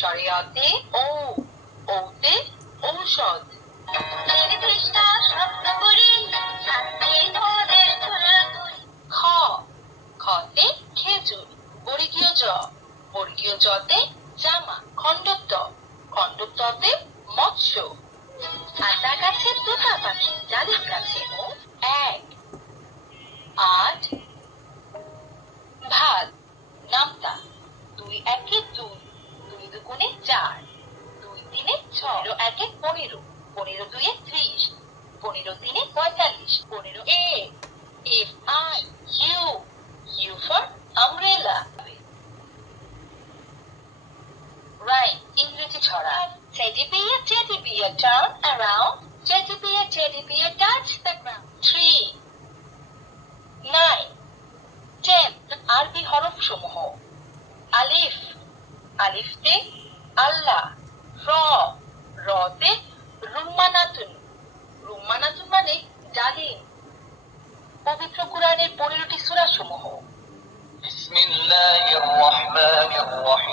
শরিয়তে ও, ওতে ঔষধ। খ, খতে খেজুর। বর্গীয় জ, বর্গীয় জতে জামা। খণ্ডত্ব, খণ্ডত্বতে মৎস্য। আতা গাছে তোতা পাখি, ডালিম গাছে মোট এক। আট, ভাত। নামতা, 2 একে 2, 2 দুগুণে 4, 2 তিনে 6, 0 একে 15, 15 দুয়ে 30, 15 তিনে 45, 15 এ। If I, you, U for umbrella. Right, ইংরেজি ছড়া। Teddy bear, turn around. Teddy bear, touch the ground. 3, 9, 10. আরবি হরফ সমূহ। আলিফ, আলিফতে আল্লাহ। র, রতে রুম্মানাতুন, রুম্মানাতুন মানে ডালিম। পবিত্র কোরআনের 15টি সূরা সমূহ। বিসমিল্লাহির রহমানির রহিম।